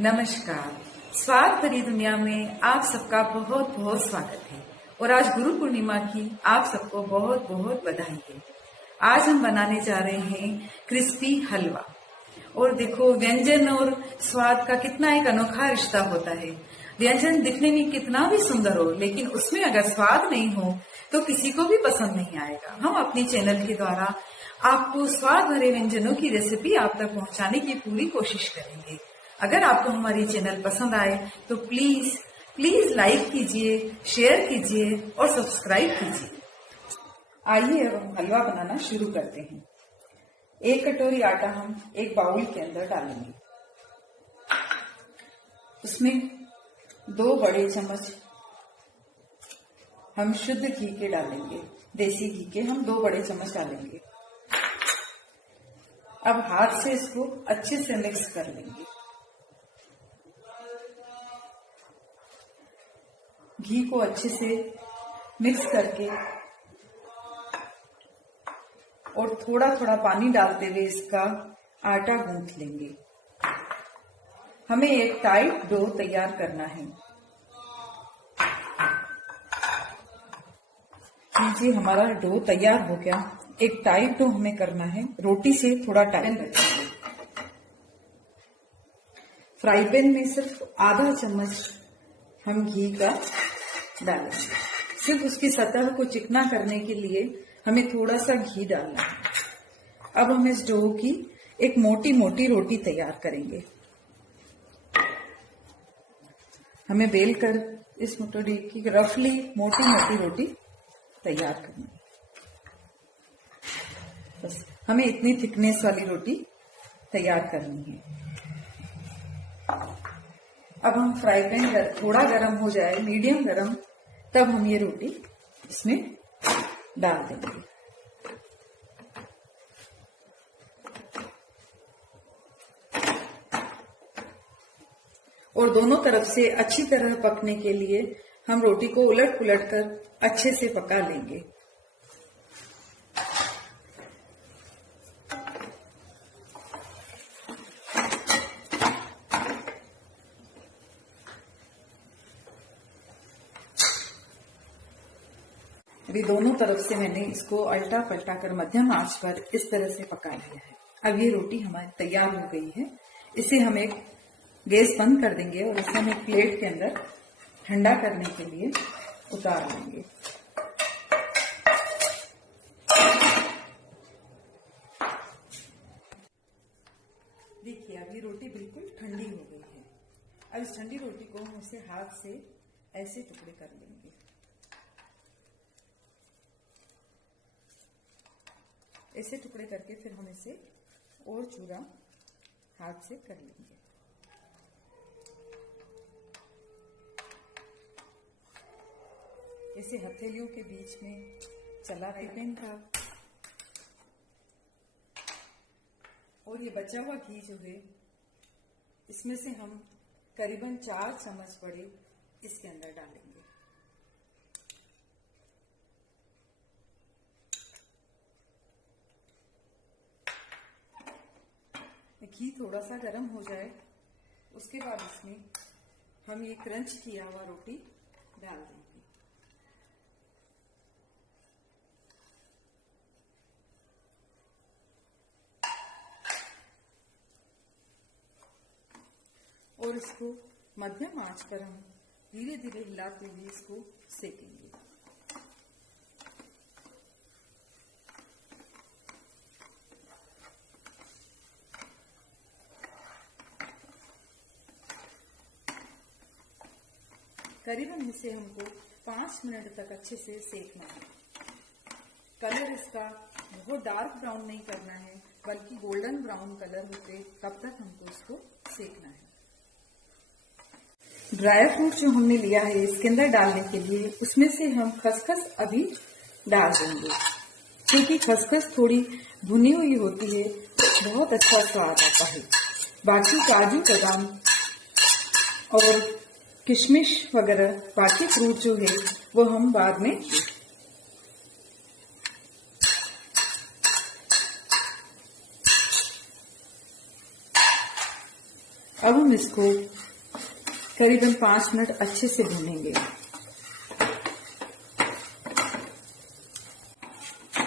नमस्कार। स्वाद भरी दुनिया में आप सबका बहुत बहुत स्वागत है और आज गुरु पूर्णिमा की आप सबको बहुत बहुत बधाई है। आज हम बनाने जा रहे हैं क्रिस्पी हलवा। और देखो, व्यंजन और स्वाद का कितना एक अनोखा रिश्ता होता है। व्यंजन दिखने में कितना भी सुंदर हो, लेकिन उसमें अगर स्वाद नहीं हो तो किसी को भी पसंद नहीं आएगा। हम अपने चैनल के द्वारा आपको स्वाद भरे व्यंजनों की रेसिपी आप तक पहुंचाने की पूरी कोशिश करेंगे। अगर आपको हमारी चैनल पसंद आए तो प्लीज लाइक कीजिए, शेयर कीजिए और सब्सक्राइब कीजिए। आइए अब हम हलवा बनाना शुरू करते हैं। 1 कटोरी आटा हम एक बाउल के अंदर डालेंगे। उसमें 2 बड़े चम्मच हम शुद्ध घी के डालेंगे। देसी घी के हम 2 बड़े चम्मच डालेंगे। अब हाथ से इसको अच्छे से मिक्स कर लेंगे। घी को अच्छे से मिक्स करके और थोड़ा थोड़ा पानी डालते हुए इसका आटा गूंथ लेंगे। हमें एक टाइट डो तैयार करना है। लीजिए, हमारा डो तैयार हो गया। एक टाइट डो हमें करना है, रोटी से थोड़ा टाइट रखेंगे। फ्राई पैन में सिर्फ आधा चम्मच हम घी का डालेंगे। सिर्फ उसकी सतह को चिकना करने के लिए हमें थोड़ा सा घी डालना है। अब हम इस डो की एक मोटी मोटी रोटी तैयार करेंगे। हमें बेलकर इस मोटी की रफली मोटी मोटी रोटी तैयार करनी है। बस हमें इतनी थिकनेस वाली रोटी तैयार करनी है। अब हम फ्राई पैन थोड़ा गर्म हो जाए, मीडियम गर्म, तब हम ये रोटी इसमें डाल देंगे। और दोनों तरफ से अच्छी तरह पकने के लिए हम रोटी को उलट पुलट कर अच्छे से पका लेंगे। अभी दोनों तरफ से मैंने इसको अल्टा पलटा कर मध्यम आंच पर इस तरह से पका लिया है। अब ये रोटी हमारी तैयार हो गई है। इसे हम एक गैस बंद कर देंगे और इसे हम एक प्लेट के अंदर ठंडा करने के लिए उतार लेंगे। देखिए, अब ये रोटी बिल्कुल ठंडी हो गई है। अब इस ठंडी रोटी को हम इसे हाथ से ऐसे टुकड़े कर लेंगे। ऐसे टुकड़े करके फिर हम इसे और चूरा हाथ से कर लेंगे। इसे हथेलियों के बीच में चला देंगे। और ये बचा हुआ घी जो है, इसमें से हम करीबन 4 चम्मच बड़े इसके अंदर डालेंगे। घी थोड़ा सा गर्म हो जाए, उसके बाद इसमें हम ये क्रंच किया हुआ रोटी डाल देंगे। और इसको मध्यम आंच पर हम धीरे धीरे हिलाते हुए इसको सेकेंगे। करीबन इसे हमको 5 मिनट तक अच्छे से सेकना है। कलर इसका बहुत डार्क ब्राउन नहीं करना है, बल्कि गोल्डन ब्राउन कलर होते तब तक हमको इसको सेकना है। ड्राई फ्रूट जो हमने लिया है इसके अंदर डालने के लिए, उसमें से हम खसखस अभी डाल देंगे, क्योंकि खसखस थोड़ी भुनी हुई होती है, बहुत अच्छा स्वाद आता है। बाकी काजू बादाम और किशमिश वगैरह बाकी फ्रूट जो है वो हम बाद में अब हम इसको करीबन 5 मिनट अच्छे से भूनेंगे।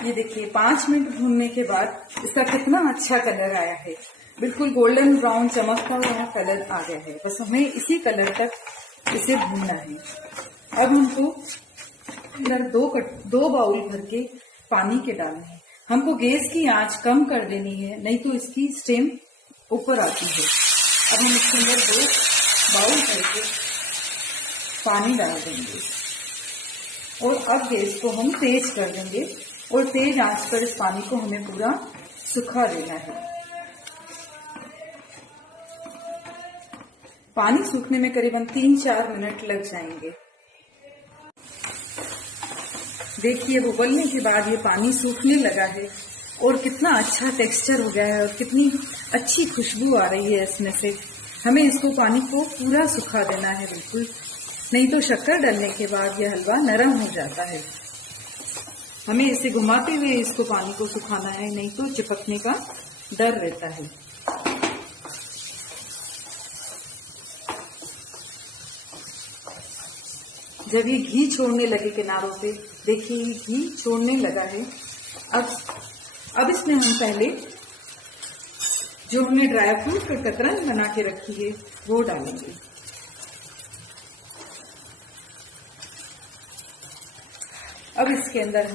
ये देखिए 5 मिनट भूनने के बाद इसका कितना अच्छा कलर आया है, बिल्कुल गोल्डन ब्राउन चमकता हुआ कलर आ गया है। बस हमें इसी कलर तक इसे भूनना है। अब हमको अंदर 2 बाउल भर के पानी के डालने हैं। हमको गैस की आंच कम कर देनी है, नहीं तो इसकी स्टीम ऊपर आती है। अब हम इसके अंदर 2 बाउल भर के पानी डाल देंगे और अब गैस को हम तेज कर देंगे और तेज आंच पर इस पानी को हमें पूरा सुखा देना है। पानी सूखने में करीबन 3-4 मिनट लग जाएंगे। देखिए वो उबलने के बाद ये पानी सूखने लगा है और कितना अच्छा टेक्सचर हो गया है और कितनी अच्छी खुशबू आ रही है इसमें से। हमें इसको पानी को पूरा सुखा देना है बिल्कुल, नहीं तो शक्कर डालने के बाद यह हलवा नरम हो जाता है। हमें इसे घुमाते हुए इसको पानी को सुखाना है, नहीं तो चिपकने का डर रहता है। जब ये घी छोड़ने लगे किनारों पे, देखिए ये घी छोड़ने लगा है। अब इसमें हम पहले जो हमने ड्राई फ्रूट का कतरन बना के रखी है वो डालेंगे। अब इसके अंदर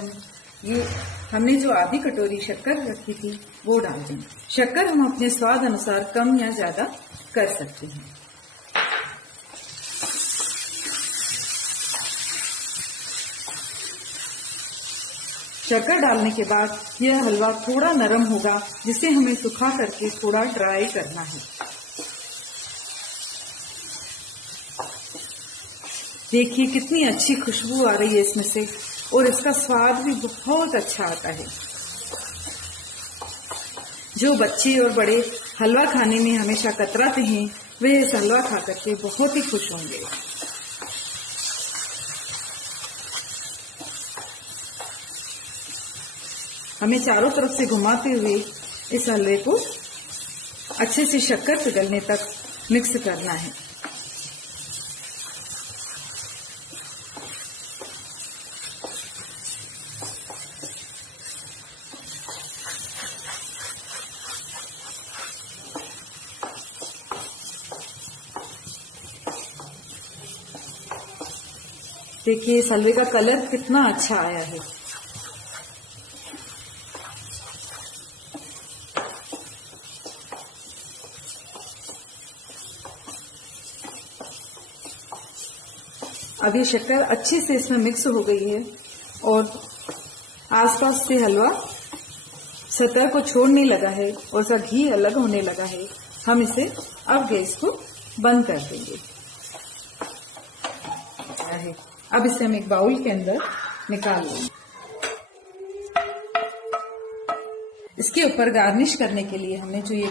हमने जो आधी कटोरी शक्कर रखी थी वो डाल देंगे। शक्कर हम अपने स्वाद अनुसार कम या ज्यादा कर सकते हैं। शक्कर डालने के बाद यह हलवा थोड़ा नरम होगा, जिसे हमें सुखा करके थोड़ा ड्राई करना है। देखिए कितनी अच्छी खुशबू आ रही है इसमें से और इसका स्वाद भी बहुत अच्छा आता है। जो बच्चे और बड़े हलवा खाने में हमेशा कतराते हैं, वे इस हलवा खा करके बहुत ही खुश होंगे। हमें चारों तरफ से घुमाते हुए इस हलवे को अच्छे से शक्कर पिघलने तक मिक्स करना है। देखिए इस हलवे का कलर कितना अच्छा आया है। अब ये शक्कर अच्छे से इसमें मिक्स हो गई है और आसपास से हलवा सतह को छोड़ने लगा है और उसका घी अलग होने लगा है। हम इसे अब गैस को बंद कर देंगे। अब इसे हम एक बाउल के अंदर निकाल लेंगे। इसके ऊपर गार्निश करने के लिए हमने जो ये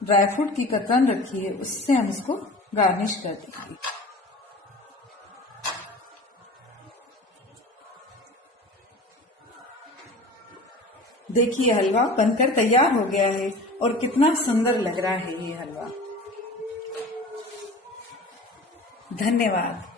ड्राई फ्रूट की कतरन रखी है उससे हम इसको गार्निश कर देंगे। देखिए हलवा बनकर तैयार हो गया है और कितना सुंदर लग रहा है ये हलवा। धन्यवाद।